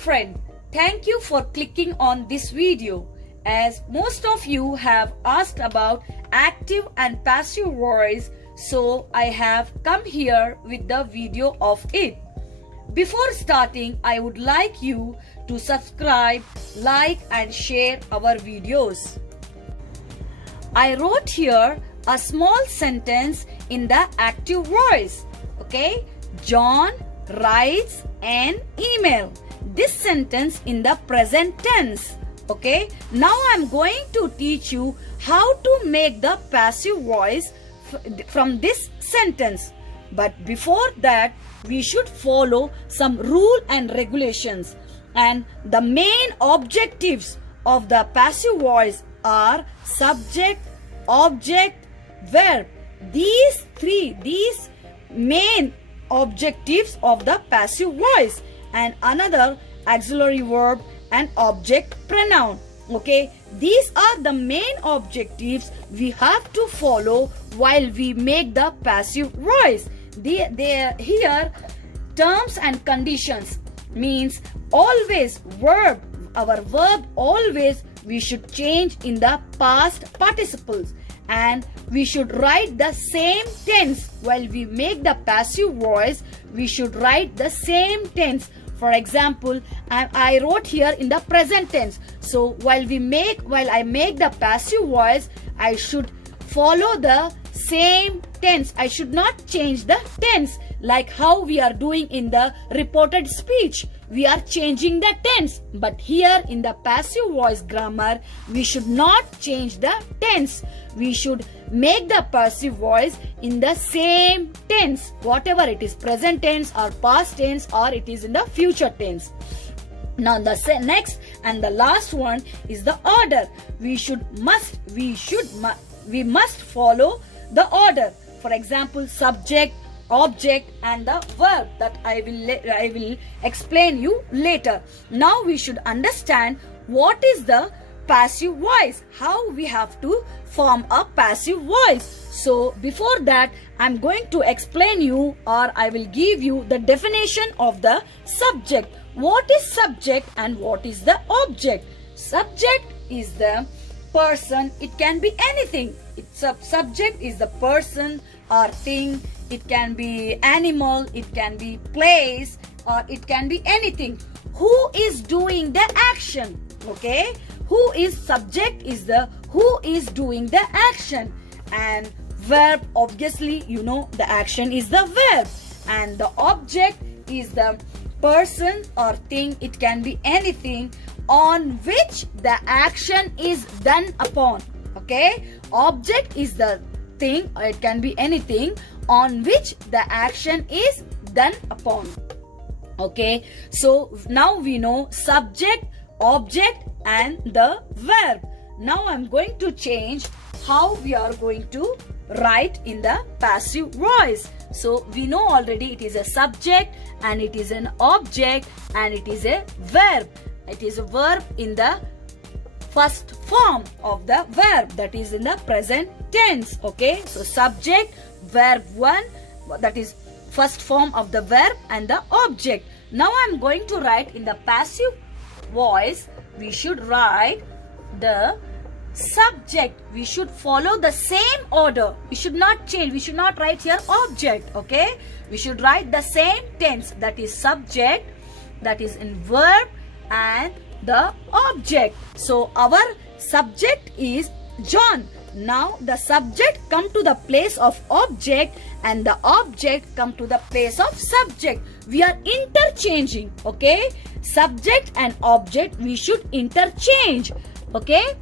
Friend, thank you for clicking on this video. As most of you have asked about active and passive voice, so I have come here with the video of it. Before starting, I would like you to subscribe, like and share our videos. I wrote here a small sentence in the active voice. Okay, John writes an email. This sentence in the present tense. Okay, now I'm going to teach you how to make the passive voice from this sentence. But before that, we should follow some rule and regulations. And the main objectives of the passive voice are subject, object, verb. These main objectives of the passive voice, and another auxiliary verb and object pronoun. Okay, these are the main objectives we have to follow while we make the passive voice. They here terms and conditions means always verb. Our verb always we should change in the past participles, and we should write the same tense. While we make the passive voice, we should write the same tense. For example, I wrote here in the present tense. So while I make the passive voice, I should follow the same tense. I should not change the tense like how we are doing in the reported speech. We are changing the tense, but here in the passive voice grammar, we should not change the tense. We should make the passive voice in the same tense, whatever it is, present tense or past tense, or it is in the future tense. Now the next and the last one is the order. We must follow the order. For example, subject, object and the verb that I will explain you later. Now we should understand what is the passive voice, how we have to form a passive voice. So before that, I'm going to explain you, or I will give you the definition of the subject. What is subject and what is the object? Subject is the person. It can be anything. Subject is the person or thing. It can be animal, it can be place, or it can be anything. Who is doing the action? Okay, who is subject is the who is doing the action. And verb, obviously you know the action is the verb, and the object is the person or thing. It can be anything on which the action is done upon. Okay, object is the thing, or it can be anything on which the action is done upon. Okay, so now we know subject, object and the verb. Now I'm going to change how we are going to write in the passive voice. So we know already it is a subject and it is an object and it is a verb. It is a verb in the first form of the verb, that is in the present tense. Okay, so subject, verb 1, that is first form of the verb, and the object. Now I'm going to write in the passive voice. We should write the subject. We should follow the same order. We should not change. We should not write here object. Okay, we should write the same tense, that is subject, that is in verb, and the object. So our subject is John. Now the subject come to the place of object and the object come to the place of subject. We are interchanging. Okay, subject and object we should interchange. Okay,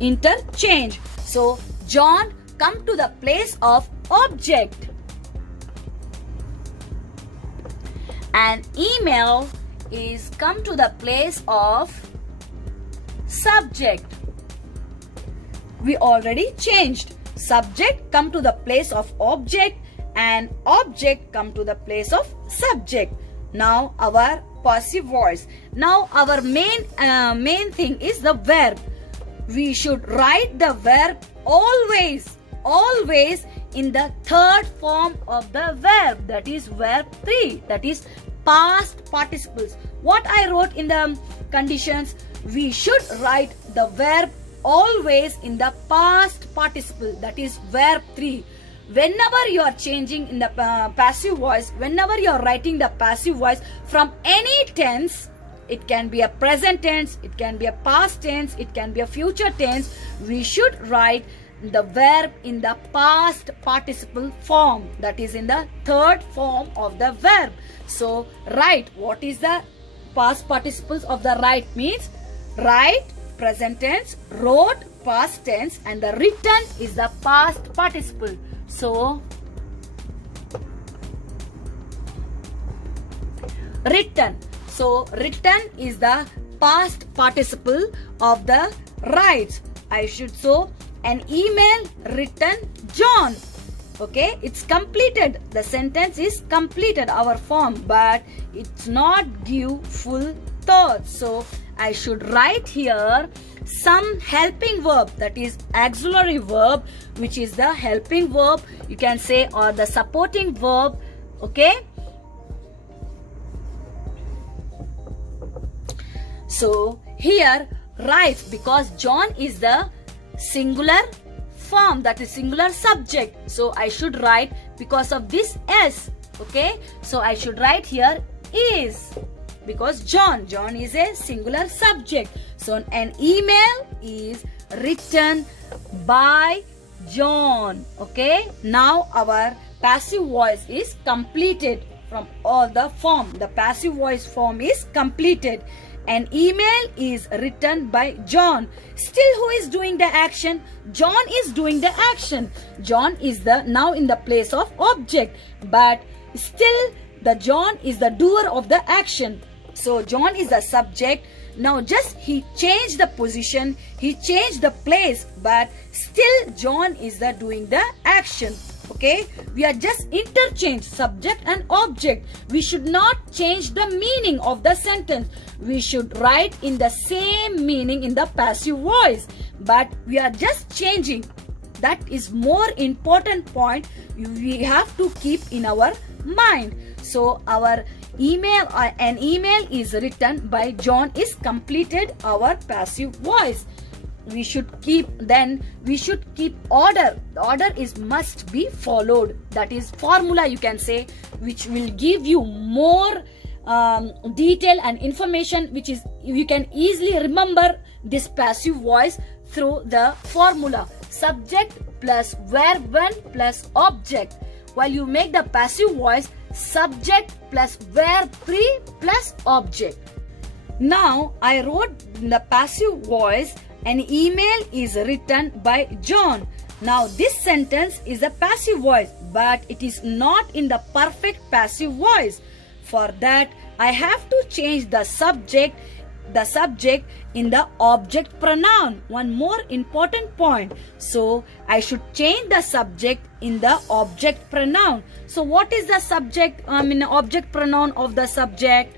interchange. So John come to the place of object, and email is come to the place of subject. We already changed. Subject come to the place of object and object come to the place of subject. Now our passive voice. Now our main thing is the verb. We should write the verb always always in the third form of the verb, that is verb 3, that is past participles. What I wrote in the conditions, we should write the verb always in the past participle, that is verb 3. Whenever you are changing in the passive voice, whenever you are writing the passive voice from any tense, it can be a present tense, it can be a past tense, it can be a future tense, we should write the verb in the past participle form, that is in the third form of the verb. So write, what is the past participles of the write means? Write, present tense, wrote, past tense, and the written is the past participle. So written. So written is the past participle of the writes. I should so an email written John. Okay, it's completed. The sentence is completed, our form, but it's not give full thought. So I should write here some helping verb, that is auxiliary verb, which is the helping verb, you can say, or the supporting verb. Okay, so here write, because John is the singular form, that is singular subject, so I should write because of this S. Okay, so I should write here is, because John is a singular subject. So an email is written by John. Okay, now our passive voice is completed from all the form. The passive voice form is completed. An email is written by John. Still, who is doing the action? John is doing the action. John is the now in the place of object, but still the John is the doer of the action. So John is the subject. Now just he changed the position, he changed the place, but still John is the doing the action. Okay, we are just interchange subject and object. We should not change the meaning of the sentence. We should write in the same meaning in the passive voice, but we are just changing. That is more important point we have to keep in our mind. So our email, an email is written by John is completed our passive voice. We should keep, then we should keep order. The order is must be followed. That is formula, you can say, which will give you more detail and information, which is you can easily remember this passive voice through the formula subject plus verb 1 plus object. While you make the passive voice subject plus verb 3 plus object. Now I wrote the passive voice, an email is written by John. Now this sentence is a passive voice, but it is not in the perfect passive voice. For that I have to change the subject in the object pronoun. One more important point. So I should change the subject in the object pronoun. So what is the subject, object pronoun of the subject?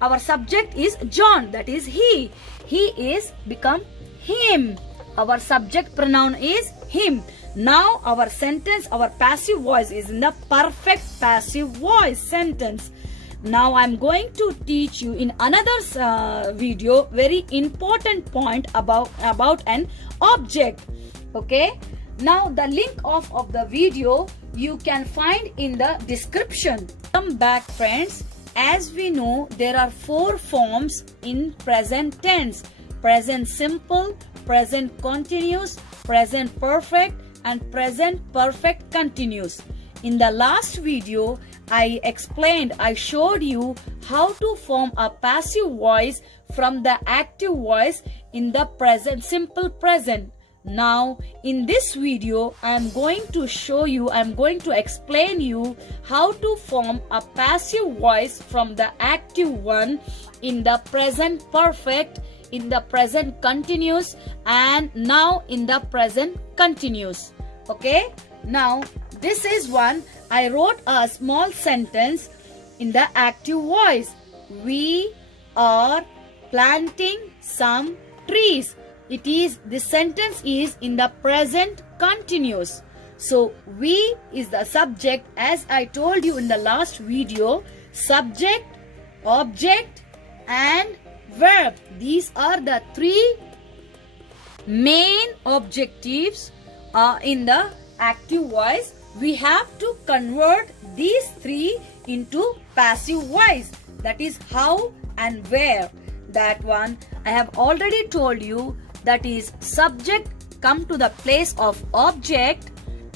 Our subject is John, that is he. He is become him. Our subject pronoun is him. Now our sentence, our passive voice is in the perfect passive voice sentence. Now I'm going to teach you in another video very important point about an object. Okay, now the link of the video you can find in the description. Come back, friends. As we know, there are 4 forms in present tense: present simple, present continuous, present perfect, and present perfect continuous. In the last video, I showed you how to form a passive voice from the active voice in the present simple present. Now in this video I am going to explain you how to form a passive voice from the active one in the present perfect, in the present continuous, and now in the present continuous. Okay, now this is one. I wrote a small sentence in the active voice. We are planting some trees. This sentence is in the present continuous. So we is the subject, as I told you in the last video. Subject, object and verb. These are the three main objectives in the active voice. We have to convert these three into passive voice. That is how and where. That one I have already told you. That is subject come to the place of object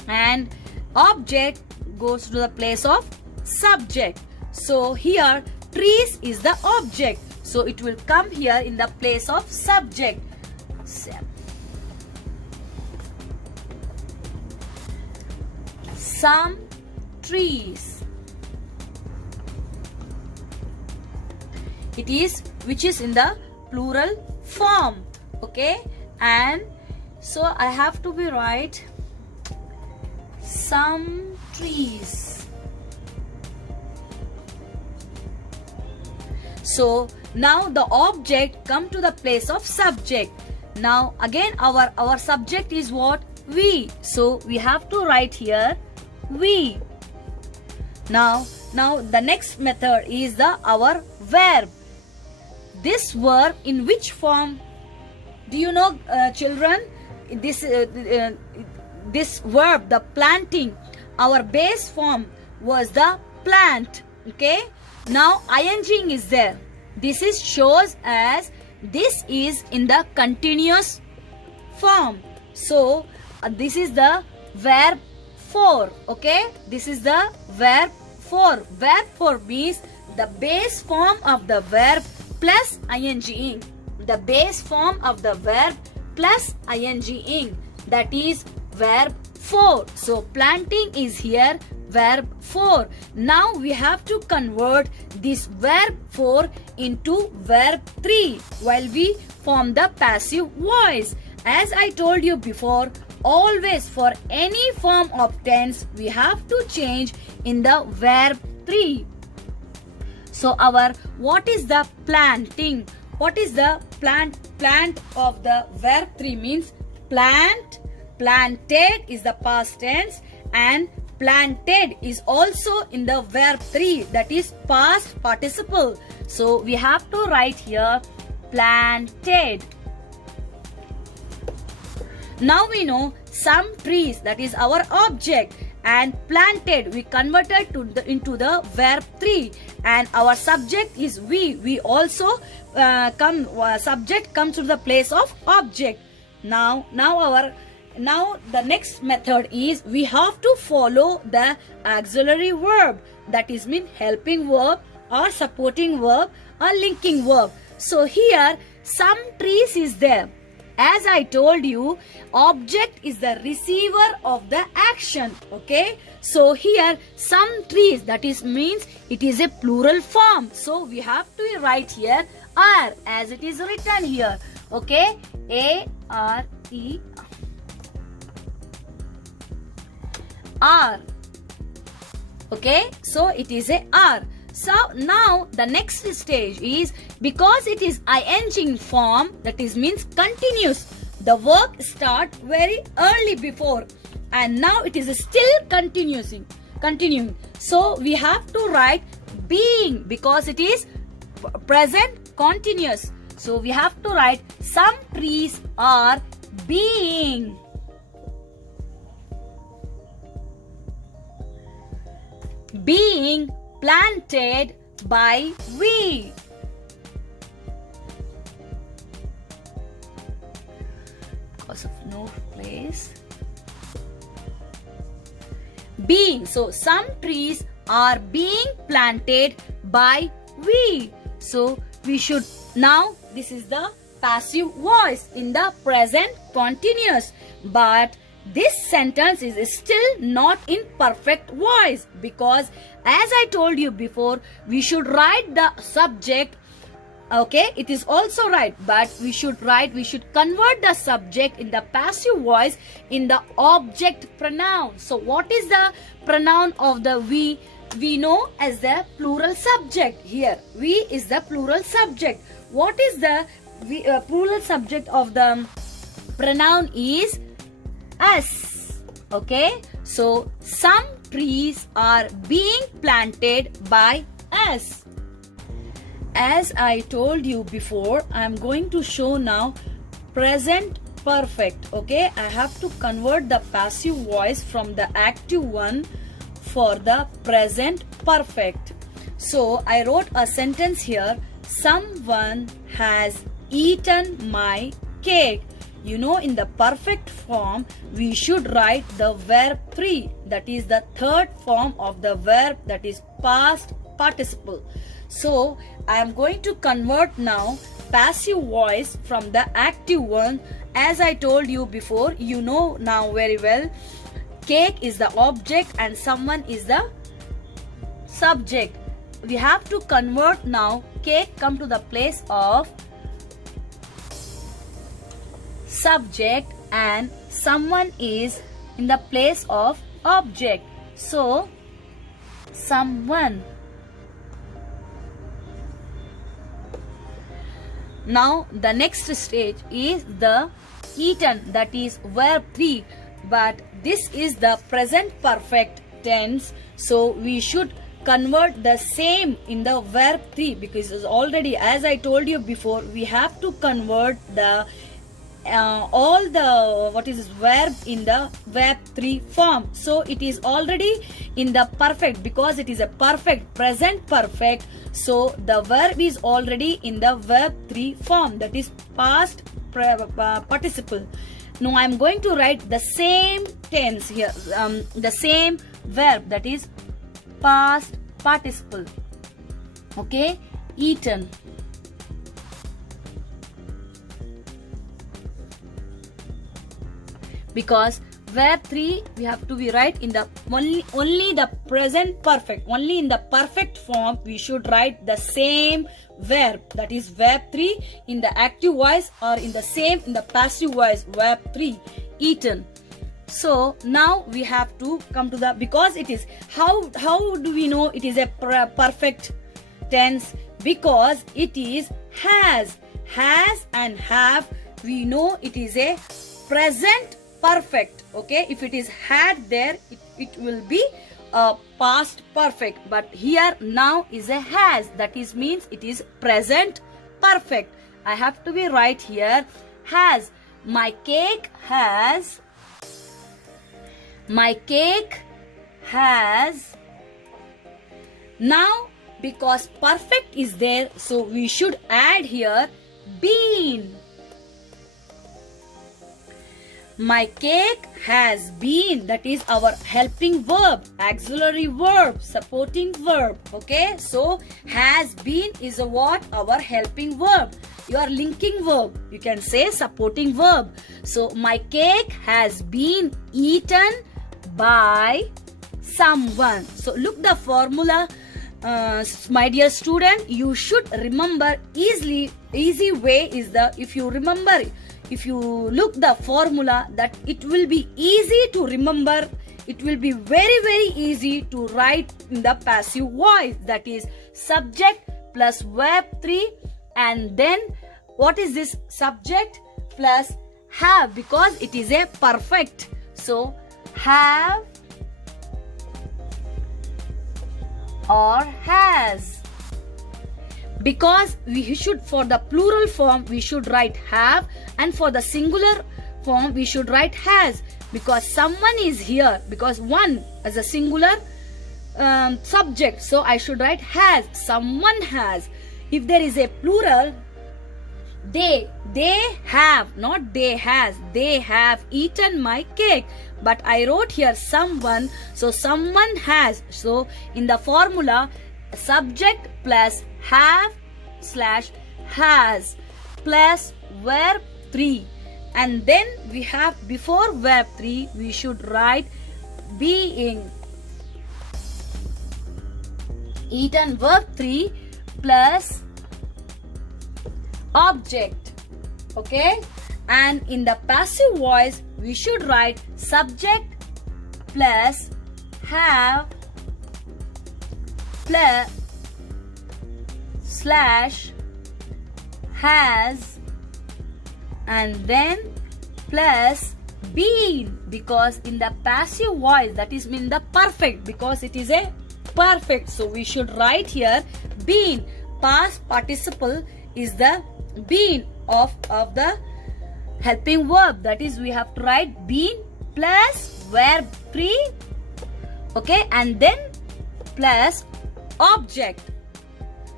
and object goes to the place of subject. So here trees is the object. So it will come here in the place of subject. Some trees. It is which is in the plural form. Okay, and so I have to be right. Some trees. So now the object come to the place of subject. Now again our subject is what? We. So we have to write here we. Now the next method is our verb. This verb in which form? Do you know, children? This verb, the planting, our base form was the plant. Okay. Now ing is there. This is shows as this is in the continuous form. So this is the verb for. Okay. This is the verb for. Verb for means the base form of the verb plus ing. The base form of the verb plus ing. That is verb for. So planting is here verb for. Now we have to convert this verb for into verb 3 while we form the passive voice. As I told you before, always for any form of tense we have to change in the verb 3. So what is the planting? What is the plant of the verb 3 means plant, planted is the past tense and planted is also in the verb 3, that is past participle. So we have to write here planted. Now we know some trees, that is our object, and planted we converted into the verb 3 and our subject is we. We also subject comes to the place of object. Now the next method is we have to follow the auxiliary verb, that is mean helping verb or supporting verb or linking verb. So here some trees is there. As I told you, object is the receiver of the action. Okay. So here some trees, that is means it is a plural form. So we have to write here are as it is written here. Okay. A-R-E. R. Okay. So it is a R. So now the next stage is because it is ing form, that is means continuous. The work start very early before and now it is still continuing. So we have to write being because it is present continuous. So we have to write some trees are being. Being planted by we. Because of no place. Being. So some trees are being planted by we. So we should now, this is the passive voice in the present continuous. But this sentence is still not in perfect voice because as I told you before, we should write the subject. Okay, it is also right, but we should convert the subject in the passive voice in the object pronoun. So what is the pronoun of the we? We know as the plural subject here. We is the plural subject. What is the plural subject of the pronoun is us. Okay, so some trees are being planted by us. As I told you before, I am going to show now present perfect. Okay, I have to convert the passive voice from the active one for the present perfect. So I wrote a sentence here. Someone has eaten my cake. You know, in the perfect form, we should write the verb 3. That is the third form of the verb, that is past participle. So, I am going to convert now passive voice from the active one. As I told you before, you know now very well, cake is the object and someone is the subject. We have to convert now cake come to the place of subject and someone is in the place of object. So, someone. Now, the next stage is the eaten, that is verb 3. But this is the present perfect tense. So, we should convert the same in the verb 3 because already, as I told you before, we have to convert the all the verb in the verb 3 form. So it is already in the perfect because it is a perfect present perfect. So the verb is already in the verb 3 form, that is past participle. Now I am going to write the same tense here, the same verb, that is past participle. Okay, eaten. Because verb 3 we have to be right in the only the present perfect, only in the perfect form we should write the same verb, that is verb 3 in the active voice or in the same in the passive voice, verb 3 eaten. So now we have to come to the, because it is, how do we know it is a perfect tense? Because it is has and have, we know it is a present perfect. Okay, if it is had there, it will be a past perfect, but here now is a has, that is means it is present perfect. I have to be right here, has. My cake has, my cake has. Now because perfect is there, so we should add here been. My cake has been, that is our helping verb, auxiliary verb, supporting verb. Okay, so has been is a what? Our helping verb. Your linking verb, you can say supporting verb. So my cake has been eaten by someone. So look the formula, my dear student, you should remember easily. Easy way is the, if you remember, if you look the formula, that it will be easy to remember. It will be very easy to write in the passive voice, that is subject plus verb 3, and then what is this? Subject plus have, because it is a perfect. So have or has. Because we should, for the plural form we should write have, and for the singular form we should write has, because someone is here, because one as a singular subject, so I should write has, someone has. If there is a plural, they have, not they has, they have eaten my cake, but I wrote here someone, so someone has. So in the formula, subject plus have slash has plus verb 3, and then we have, before verb 3 we should write being, eaten verb 3 plus object. Okay, and in the passive voice we should write subject plus have plus slash has, and then plus been, because in the passive voice, that is mean the perfect, because it is a perfect. So we should write here been. Past participle is the been of the helping verb. That is, we have to write been plus verb 3, okay, and then plus object.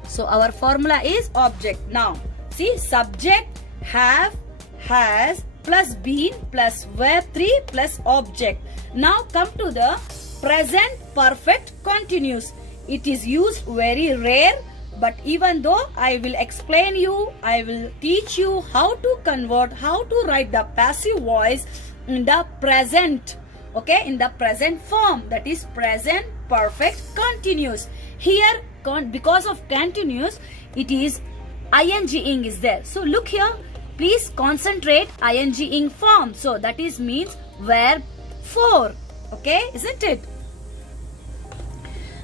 So our formula is object. Now see, subject have, has plus been plus verb 3 plus object. Now come to the present perfect continuous. It is used very rare, but even though I will explain you, I will teach you how to convert, how to write the passive voice in the present, okay, in the present form, that is present perfect continuous. Here because of continuous, it is ing is there. So look here, please concentrate ing form. So that is means verb 4, okay, isn't it?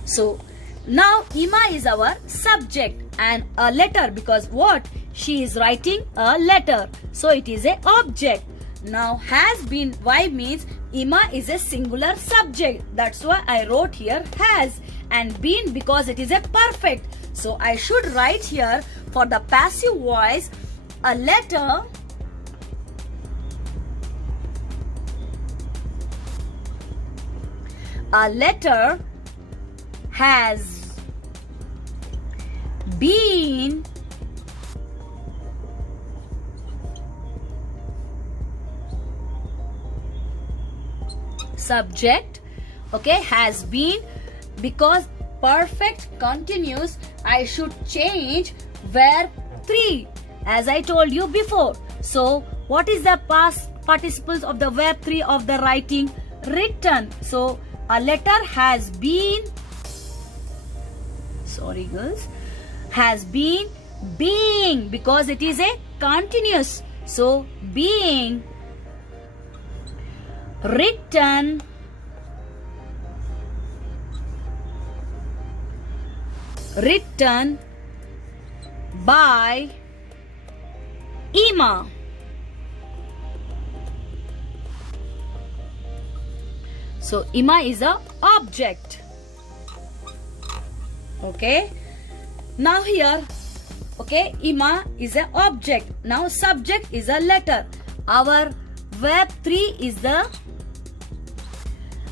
So now Ima is our subject and a letter, because what? She is writing a letter. So it is a object. Now has been, why means Ima is a singular subject. That's why I wrote here has, and been because it is a perfect. So I should write here for the passive voice a letter has been subject, okay, has been, because perfect continuous I should change verb 3 as I told you before. So what is the past participles of the verb 3 of the writing? Written. So a letter has been, sorry girls, has been being, because it is a continuous. So being written by Ima. So Ima is a object, okay. Now here, okay, Ima is a object. Now subject is a letter. Our verb 3 is the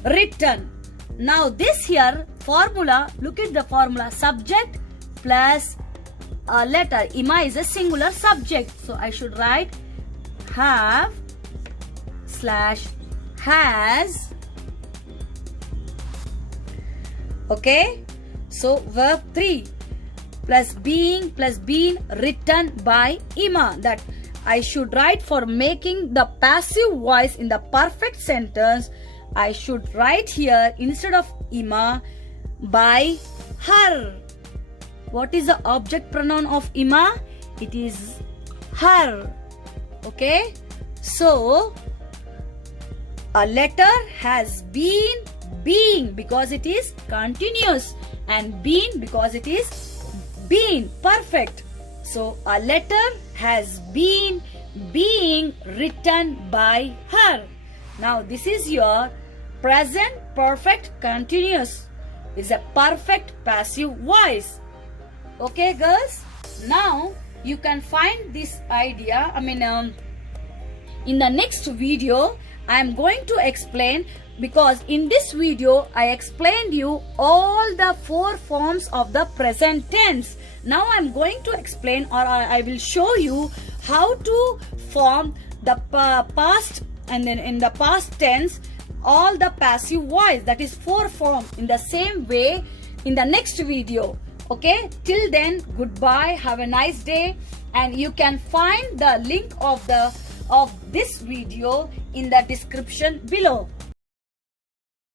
written. Now this here formula, look at the formula, subject plus a letter. Ima is a singular subject. So I should write have slash has, okay. So verb 3 plus being plus been written by Ima. That I should write for making the passive voice in the perfect sentence. I should write here instead of Ima by her. What is the object pronoun of Ima? It is her, okay. So a letter has been being because it is continuous, and been because it is been perfect. So a letter has been being written by her. Now this is your present perfect continuous. It's a perfect passive voice. Okay girls, now you can find this idea. In the next video I am going to explain, because in this video I explained you all the 4 forms of the present tense. Now I am going to explain, or I will show you how to form the past, and then in the past tense all the passive voice, that is 4 form, in the same way in the next video. Okay, till then, goodbye, have a nice day, and you can find the link of this video in the description below.